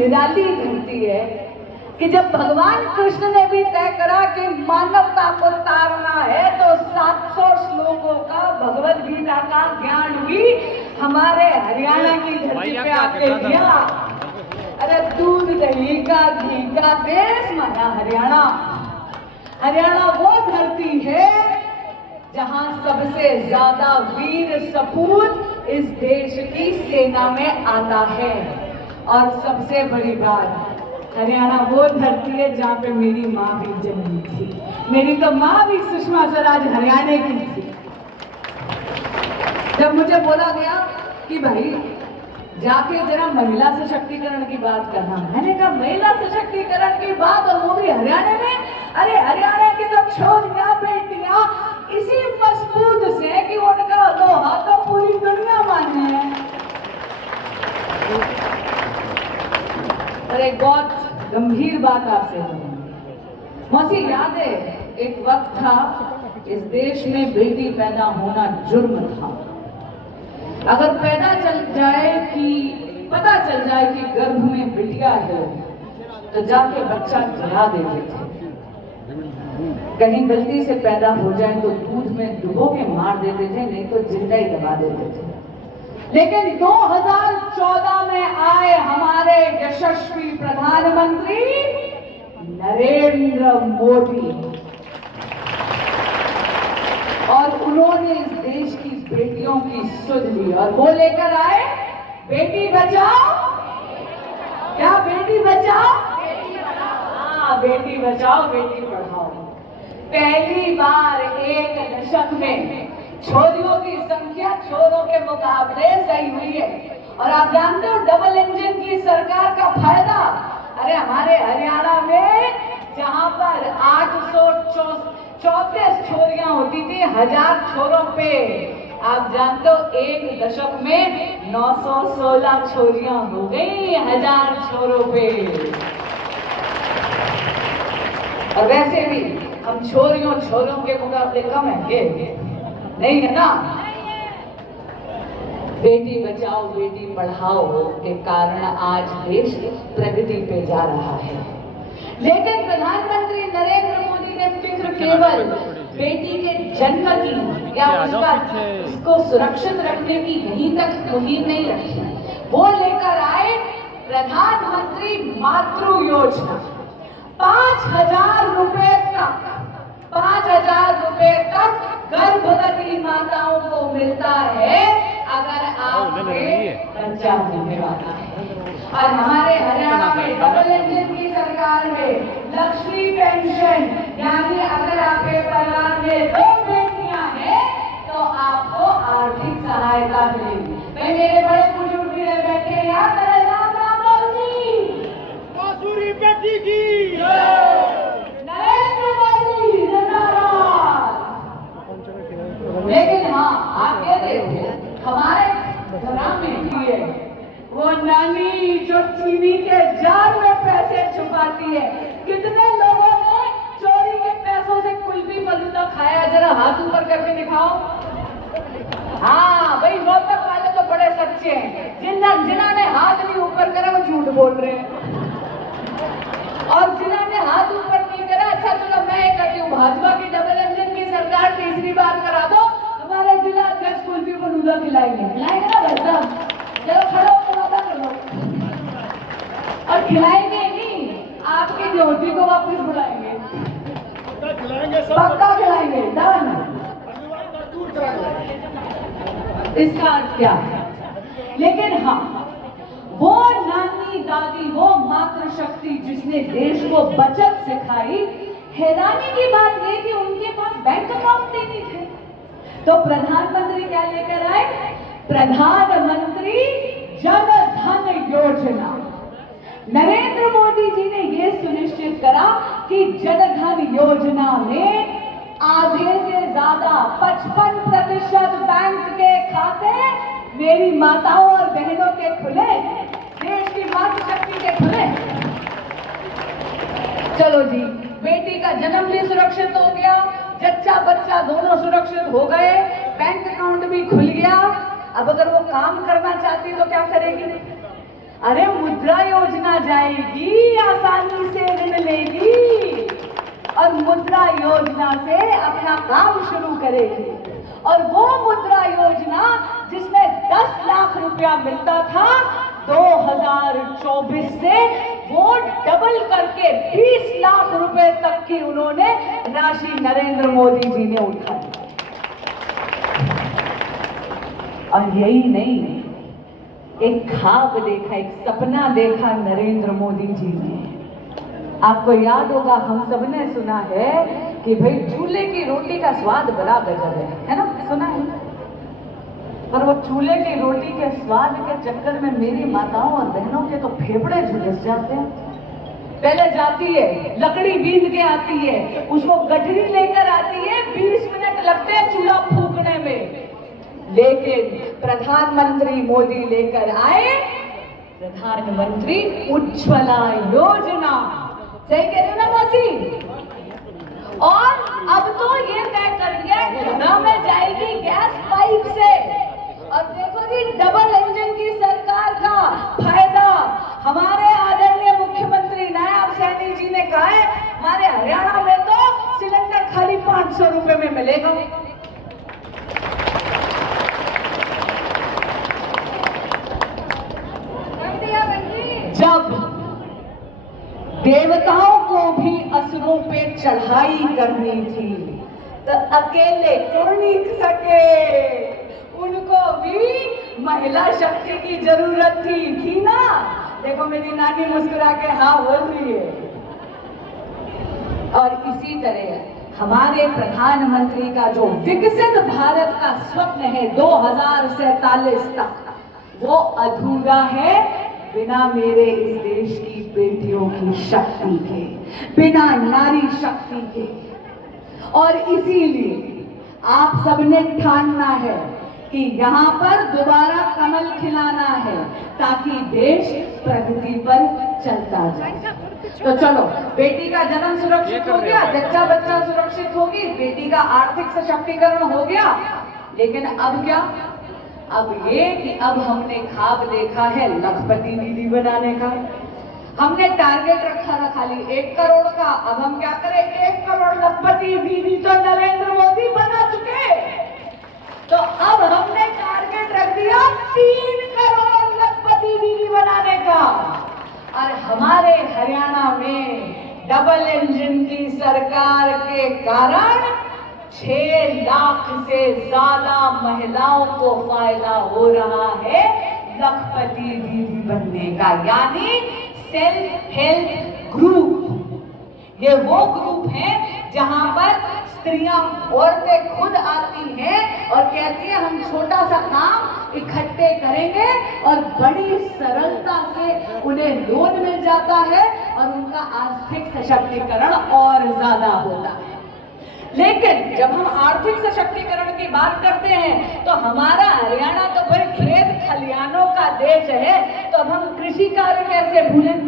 निराली धरती है कि जब भगवान कृष्ण ने भी तय करा कि मानवता को तारना है तो 700 श्लोकों का भगवत गीता का ज्ञान भी हमारे हरियाणा की धरती पे आके दिया। अरे दूध दही का घी का देश माना हरियाणा। हरियाणा वो धरती है जहां सबसे ज्यादा वीर सपूत इस देश की सेना में आता है। और सबसे बड़ी बात, हरियाणा वो धरती है जहाँ पे मेरी माँ भी जन्मी थी। मेरी तो माँ भी सुषमा स्वराज हरियाणा की थी। जब मुझे बोला गया कि भाई जाके जरा महिला सशक्तिकरण की बात करना, मैंने कहा महिला सशक्तिकरण की बात और वो भी हरियाणा में? अरे हरियाणा की तो छोरियां बेटियां इसी मजबूत से कि उनका लोहा तो पूरी दुनिया मान्य है। और एक बहुत गंभीर बात आपसे कहूंगी। मुझे याद है एक वक्त था इस देश में बेटी पैदा होना जुर्म था। अगर पता चल जाए कि गर्भ में बिटिया है तो जाके बच्चा जला देते थे। कहीं गलती से पैदा हो जाए तो दूध में डुबो के मार देते थे, नहीं तो जिंदा ही दबा देते थे। लेकिन 2014 में आए हमारे यशस्वी प्रधानमंत्री नरेंद्र मोदी और उन्होंने इस देश की बेटियों की सुध ली और वो लेकर आए बेटी बचाओ। क्या बेटी बचाओ? हाँ, बेटी बचाओ बेटी पढ़ाओ। पहली बार एक दशक में छोरियों की संख्या छोरों के मुकाबले सही हुई है। और आप जानते हो डबल इंजन की सरकार का फायदा? अरे हमारे हरियाणा में जहां पर 834 छोरियां होती थी 1000 छोरों पे, आप जानते हो एक दशक में 916 छोरियां हो गई 1000 छोरों पे। और वैसे भी हम छोरों के मुकाबले कम है नहीं है ना? बेटी बचाओ बेटी पढ़ाओ के कारण आज देश प्रगति पे जा रहा है। लेकिन प्रधानमंत्री नरेंद्र मोदी ने फिक्र केवल बेटी के जन्म की या उसको सुरक्षित रखने की यहीं तक मुहिम नहीं रखी। वो लेकर आए प्रधानमंत्री मातृ योजना। 5,000 रुपए तक 5,000 रुपए तक गर्भवती माताओं को मिलता है अगर आपके बच्चा होने वाला है। और हमारे हरियाणा में डबल इंजन की सरकार में लक्ष्मी पेंशन, यानी अगर आपके परिवार में 2 बेटियां हैं तो आपको आर्थिक सहायता मिलेगी। मैं मेरे बड़े बुजुर्ग भी बैठे यहाँ मेरे राम राम बोल जी बांसुरी बेटी की नरेंद्र मोदी जिंदाबाद। लेकिन हाँ, आप ये देखो हमारे ग्राम में भी है वो नानी जो चीनी के जार में पैसे छुपाती है। कितने लोगों ने चोरी के पैसों से कुल्फी फलूदा खाया? जरा हाथ ऊपर करके दिखाओ। हाँ भाई, रोहतक वाले तो बड़े सच्चे हैं। जिन्होंने हाथ नहीं ऊपर करा वो झूठ बोल रहे हैं, और जिन्होंने हाथ ऊपर नहीं करा, अच्छा चलो मैं कहती हूँ भाजपा की डबल इंजन की सरकार तीसरी बार करा दो, हमारे जिला अध्यक्ष कुल्फी फलूदा खिलाएंगे ना भाई साहब? चलो खड़ो वादा कर लो। और खिलाएंगे नहीं, आपकी ड्यूटी को वापस बुलाएंगे, पक्का खिलाएंगे, डन। इसका अर्थ क्या है? लेकिन हाँ, वो नानी दादी, वो मातृशक्ति जिसने देश को बचत सिखाई, हैरानी की बात ये कि उनके पास बैंक अकाउंट ही नहीं थे। तो प्रधानमंत्री क्या लेकर आए? प्रधानमंत्री जन धन योजना। नरेंद्र मोदी जी ने यह सुनिश्चित करा कि जन धन योजना में आधे से ज्यादा 55% बैंक के खाते मेरी माताओं और बहनों के खुले, देश की मातृशक्ति के खुले। चलो जी, बेटी का जन्म भी सुरक्षित हो गया, जच्चा बच्चा दोनों सुरक्षित हो गए, बैंक अकाउंट भी खुल गया। अब अगर वो काम करना चाहती तो क्या करेगी? अरे मुद्रा योजना जाएगी, आसानी से ऋण लेगी और मुद्रा योजना से अपना काम शुरू करेगी। और वो मुद्रा योजना जिसमें 10 लाख रुपया मिलता था, 2024 से वो डबल करके 20 लाख रुपए तक की उन्होंने राशि नरेंद्र मोदी जी ने उठाई। और यही नहीं, एक ख्वाब देखा, एक सपना देखा नरेंद्र मोदी जी ने। आपको याद होगा, हम सबने सुना है कि भाई चूल्हे की रोटी का स्वाद बड़ा गजब है ना, सुना है। पर वो चूल्हे की रोटी के स्वाद के चक्कर में मेरी माताओं और बहनों के तो फेफड़े झुलस जाते हैं। पहले जाती है, लकड़ी बीन के आती है, उसको गठरी लेकर आती है, 20 मिनट लगते हैं चूल्हा फूकने में। लेकिन प्रधानमंत्री मोदी लेकर आए प्रधानमंत्री उज्ज्वला योजना। सही कह रहे हो ना मौसी? और अब तो ये तय कर दिया घरों में जाएगी गैस पाइप से। और देखो जी, डबल इंजन की सरकार का फायदा हमारे आदरणीय मुख्यमंत्री नायब सैनी जी ने कहा है, हमारे हरियाणा में तो सिलेंडर खाली 500 रुपए में मिलेगा। जब देवताओं को भी असुरों पे चढ़ाई करनी थी तो अकेले क्यों नहीं सके, उनको भी महिला शक्ति की जरूरत थी ना। देखो मेरी नानी मुस्कुरा के हाँ बोल रही है। और इसी तरह हमारे प्रधानमंत्री का जो विकसित भारत का स्वप्न है 2047 तक, वो अधूरा है बिना मेरे इस देश की बेटियों की शक्ति के, बिना नारी शक्ति के। और इसीलिए आप सबने ठानना है कि यहाँ पर दोबारा कमल खिलाना है ताकि देश प्रगति पर चलता जाए। तो चलो, बेटी का जन्म सुरक्षित हो गया, जच्चा बच्चा सुरक्षित होगी, बेटी का आर्थिक सशक्तिकरण हो गया। लेकिन अब क्या? अब ये कि अब हमने ख्वाब देखा है लखपति दीदी बनाने का। हमने टारगेट रखा था खाली 1 करोड़ का, अब हम क्या करें? 1 करोड़ लखपति दीदी तो नरेंद्र मोदी बना चुके। तो अब हमने टारगेट रख दिया 3 करोड़ लखपति दीदी बनाने का। और हमारे हरियाणा में डबल इंजन की सरकार के कारण 6 लाख से ज्यादा महिलाओं को फायदा हो रहा है लखपति दीदी बनने का। यानी सेल्फ हेल्प ग्रुप, ये वो ग्रुप है जहां पर स्त्रियां, औरतें खुद आती हैं और कहती है हम छोटा सा काम इकट्ठे करेंगे और बड़ी सरलता से उन्हें लोन मिल जाता है और उनका आर्थिक सशक्तिकरण और ज्यादा होता है। लेकिन जब हम आर्थिक सशक्तिकरण की बात करते हैं तो हमारा हरियाणा तो भाई खेत खलिहानों का देश है, तो अब हम कृषि कार्य कैसे भूलें?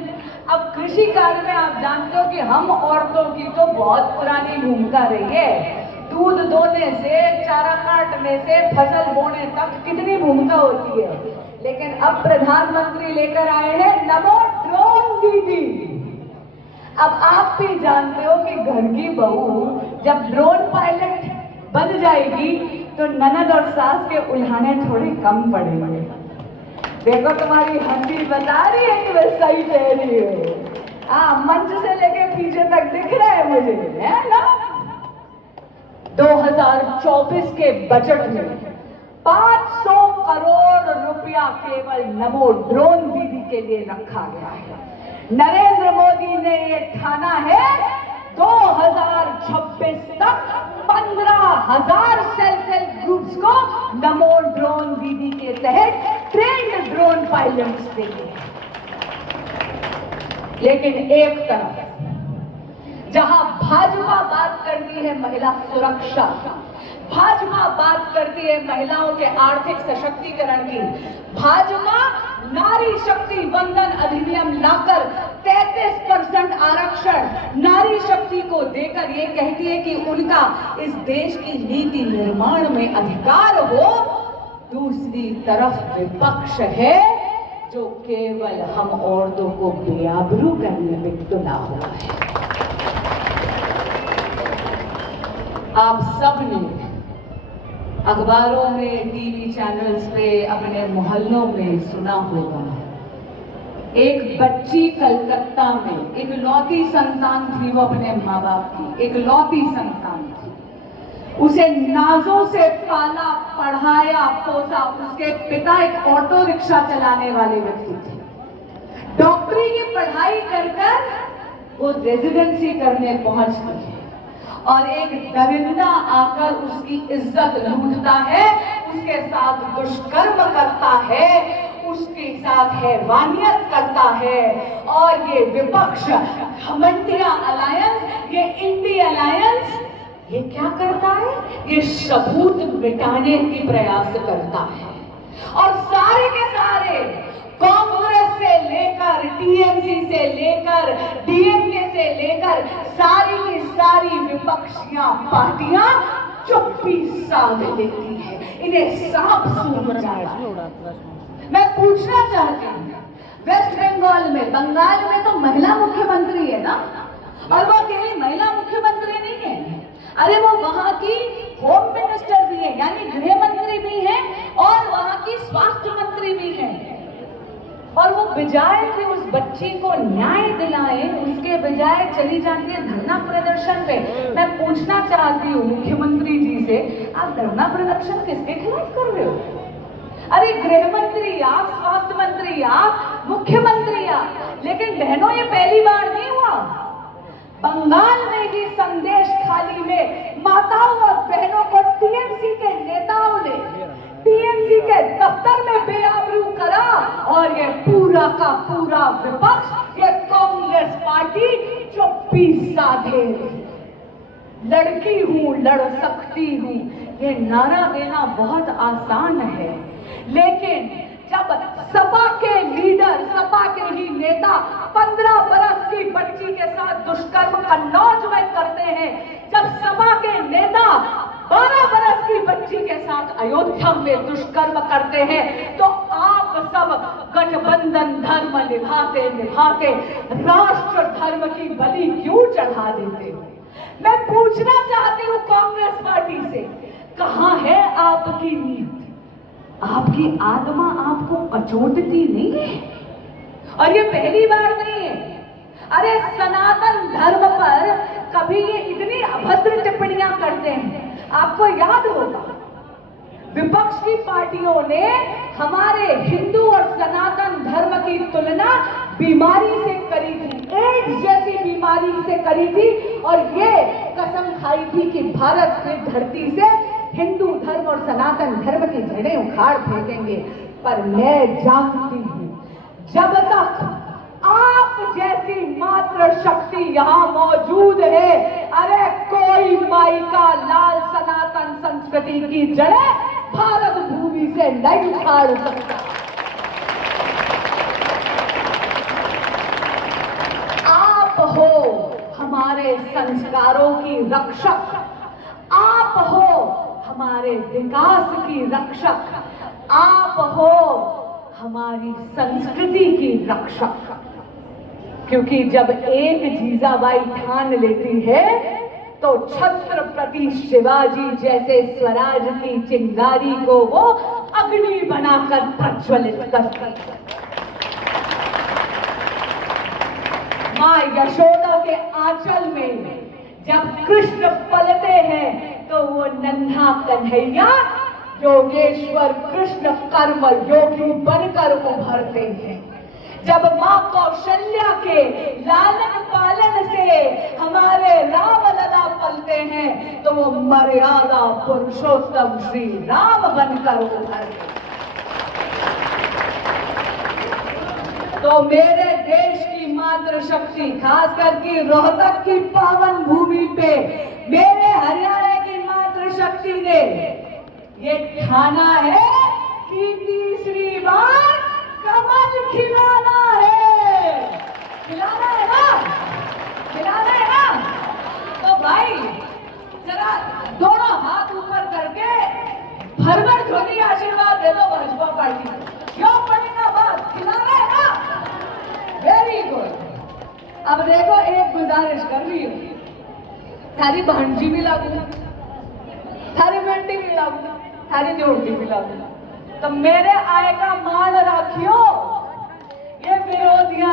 अब कृषि कार्य में आप जानते हो कि हम औरतों की तो बहुत पुरानी भूमिका रही है। दूध दोने से, चारा काटने से, फसल बोने तक कितनी भूमिका होती है। लेकिन अब प्रधानमंत्री लेकर आए हैं नमो ड्रोन दीदी। अब आप भी जानते हो कि घर की बहू जब ड्रोन पायलट बन जाएगी तो ननद और सास के उल्हाने थोड़ी कम पड़ेंगे। देखो तुम्हारी हंसी बता रही है कि मैं सही कह रही हूँ। मंच से लेके पीछे तक दिख रहा है मुझे, है ना? 2024 के बजट में 500 करोड़ रुपया केवल नमो ड्रोन दीदी के लिए रखा गया है। नरेंद्र मोदी ने ये ठाना है 2026 तक 15,000 सेल्फ हेल्प ग्रुप्स को नमो ड्रोन दीदी के तहत ट्रेंड ड्रोन पायलट्स देंगे। लेकिन एक तरफ जहां भाजपा बात करती है महिला सुरक्षा, भाजपा बात करती है महिलाओं के आर्थिक सशक्तिकरण की, भाजपा नारी शक्ति वंदन अधिनियम लाकर 33% आरक्षण नारी शक्ति को देकर ये कहती है कि उनका इस देश की नीति निर्माण में अधिकार हो। दूसरी तरफ विपक्ष है जो केवल हम औरतों को बेआबरू करने में तुला हुआ है। आप सब ने अखबारों में, टीवी चैनल्स पे, अपने मोहल्लों में सुना होगा, एक बच्ची कलकत्ता में, एक लौती संतान थी, वो अपने माँ बाप की एक लौती संतान थी। उसे नाजों से पाला, पढ़ाया, पोसा। उसके पिता एक ऑटो रिक्शा चलाने वाले व्यक्ति थे। डॉक्टरी की पढ़ाई कर वो रेजिडेंसी करने पहुंचती है और एक दरिंदा आकर उसकी इज्जत लूटता है, उसके साथ दुष्कर्म करता है, उसके साथ हैवानियत करता है। और ये विपक्ष, घमंडिया अलायंस, ये इंडी अलायंस, ये क्या करता है? ये सबूत मिटाने की प्रयास करता है। और सारे के सारे, कांग्रेस से लेकर, टीएमसी से लेकर, डीएमके से लेकर, सारी की सारी विपक्षियां पार्टियां चुप्पी साध लेती है। इन्हें सांप सूंघ जाता है। मैं पूछना चाहती हूँ, वेस्ट बंगाल में, बंगाल में तो महिला मुख्यमंत्री है ना, और वो अकेली महिला मुख्यमंत्री नहीं है। अरे वो वहां की होम मिनिस्टर भी है, यानी गृह मंत्री भी है, और वहां की स्वास्थ्य मंत्री भी है। और वो बजाय कि उस बच्ची को न्याय दिलाए, उसके बजाय चली जाती है धरना प्रदर्शन पे। मैं पूछना चाहती हूँ मुख्यमंत्री जी से, आप धरना प्रदर्शन किसके खिलाफ कर रहे हो? अरे गृह मंत्री आप, स्वास्थ्य मंत्री आप, मुख्यमंत्री आप। लेकिन बहनों, ये पहली बार नहीं हुआ। बंगाल में ही संदेश खाली में माताओं और बहनों को टीएमसी के नेताओं ने टीएमसी के दफ्तर में बेआबरू करा, और ये पूरा का पूरा विपक्ष, ये कांग्रेस पार्टी चुप्पी साधे। लड़की हूं, लड़ सकती हूं, ये नारा देना बहुत आसान है, लेकिन जब सपा के लीडर, सपा के ही नेता 15 बरस की बच्ची के साथ दुष्कर्म का नौजवान करते हैं, जब सपा के नेता 12 बरस की बच्ची के साथ अयोध्या में दुष्कर्म करते हैं, तो आप सब गठबंधन धर्म निभाते निभाते राष्ट्र धर्म की बलि क्यों चढ़ा देते हो? मैं पूछना चाहती हूँ कांग्रेस पार्टी से, कहाँ है आपकी नीति? आपकी आत्मा आपको कचोटती नहीं है? और ये पहली बार नहीं है। अरे सनातन धर्म पर कभी ये इतनी अभद्र टिप्पणियां करते हैं, आपको याद होगा विपक्ष की पार्टियों ने हमारे हिंदू और सनातन धर्म की तुलना बीमारी से करी थी, एड्स जैसी बीमारी से करी थी, और ये कसम खाई थी कि भारत की धरती से हिंदू धर्म और सनातन धर्म की जड़ें उखाड़ फेंकेंगे। पर मैं जानती हूं, जब तक आप जैसी मात्र शक्ति यहां मौजूद है, अरे कोई माई का लाल सनातन संस्कृति की जड़ें भारत भूमि से नहीं उखाड़ सकता। आप हो हमारे संस्कारों की रक्षक, आप हो हमारे विकास की रक्षक, आप हो हमारी संस्कृति की रक्षक। क्योंकि जब एक जीजाबाई ठान लेती है, तो छत्रपति शिवाजी जैसे स्वराज की चिंगारी को वो अग्नि बनाकर प्रज्वलित करती है। मां यशोदा के आंचल में जब कृष्ण पलते हैं, तो वो नन्हा कन्हैया योगेश्वर कृष्ण कर्म योगी बनकर उभरते हैं। जब मां कौशल्या के लालन पालन से हमारे राम लला पलते हैं, तो वो मर्यादा पुरुषोत्तम श्री राम बनकर उभरते हैं। तो मेरे देश की मातृशक्ति, खास करके रोहतक की पावन भूमि पे मेरे हरियाणा की मातृशक्ति ने ये ठाना है कि तीसरी बार कमल खिलाना है। खिलाना है ना? खिलाना है ना? तो भाई जरा दोनों हाथ ऊपर करके भरभर ध्वनि आशीर्वाद दे दो भाजपा पार्टी को। क्यों पड़ेगा बात? खिलाना अब देखो एक गुजारिश कर रही हूँ, थारी भांजी भी लागू, थारी बेटी भी लागू, थारी जोड़ी भी लागू, तो मेरे आय का मान रखियो। ये विरोधियां